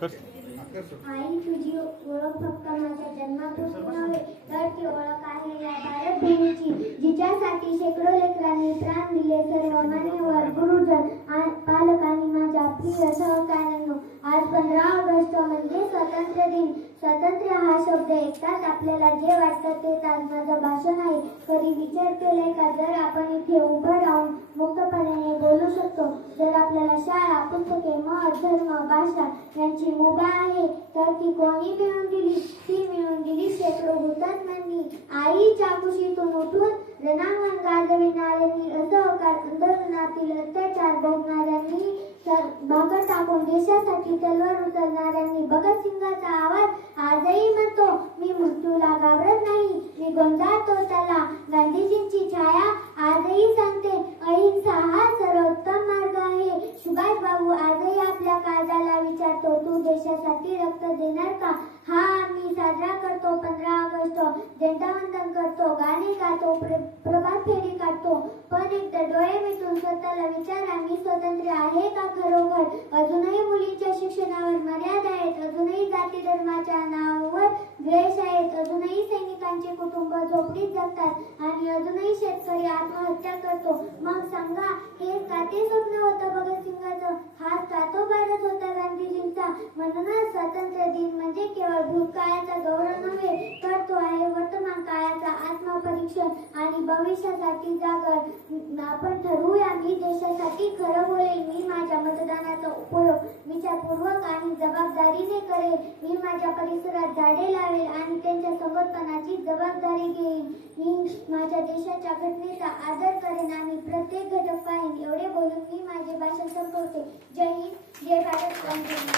कर. आई तुझी ओळख फक्त माझ्या जन्मापासून नव्हे तर ती ओळख आहे या भारत भूमीची जिच्यासाठी शेकडो लेकरांनी प्राण दिले सर्व मान्यवर गुरुजन पंधरा म्हणजे स्वातंत्र्य दिन. स्वातंत्र्य हा शब्द ऐकताच आपल्याला जे वाटतं ते आज माझं भाषण आहे. तरी विचार केलाय का? जर आपण इथे उभं राहून मुक्तपणे बोलू शकतो. जर आपल्याला शाळा पुस्तके मत धर्म भाषा यांची मुभा आहे तर ती कोणी मिळून दिली? ती मिळून दिली शेकडो हुतात्म्यांनी आईच्या कुशीतून उठून रणांगण गाजविणाऱ्यांनी असहकार आंदोलनातील अत्याचार भोगणाऱ्यांनी तर भागत टाकून देशासाठी तलवार उचलणाऱ्यांनी भगतसिंगाचा आवाज आजही म्हणतो मी मृत्यूला घाबरत नाही मी गोंधळतो त्याला. गांधीजींची छाया आजही सांगते अहिंसा हा सर्वोत्तम मार्ग आहे. सुभाष बाबू आजही आपल्या काळजाला विचारतो तू देशासाठी रक्त देणार का? हा आम्ही साजरा करतो पंधरा ऑगस्ट झेंडावंदन करतो गाणे गातो प्र- प्रभात फेरी अनेकदा डोळे मिटून स्वतःला विचारा मी स्वतंत्र आहे का खरोखर? अजूनही मुलींच्या शिक्षणावर मर्यादा आहेत अजूनही जाती धर्माच्या नावावर द्वेष आहेत अजूनही सैनिकांचे कुटुंब झोपडीत जगतात आणि अजूनही शेतकरी आत्महत्या करतो. मग सांगा हे का ते स्वप्न होतं भगतसिंगाचं हा का तो भारत होता गांधीजींचा. म्हणूनच स्वातंत्र्य दिन म्हणजे केवळ भूतकाळाचा गौरव नव्हे तर तो आहे वर्तमान काळाचा आत्मपरीक्षण आणि भविष्यासाठी जागर आपण ठरवूया. मी देशासाठी खरं बोलेल मी माझ्या मतदानाचा उपयोग विचारपूर्वक आणि जबाबदारीने करेल मी माझ्या परिसरात झाडे लावेल आणि त्यांच्या संगोपनाची जबाबदारी घेईन. मी माझ्या देशाच्या घटनेचा आदर करेन आणि प्रत्येक घटक पाहीन. एवढे बोलून मी माझे भाषण संपवते. जय हिंद. जय भारत.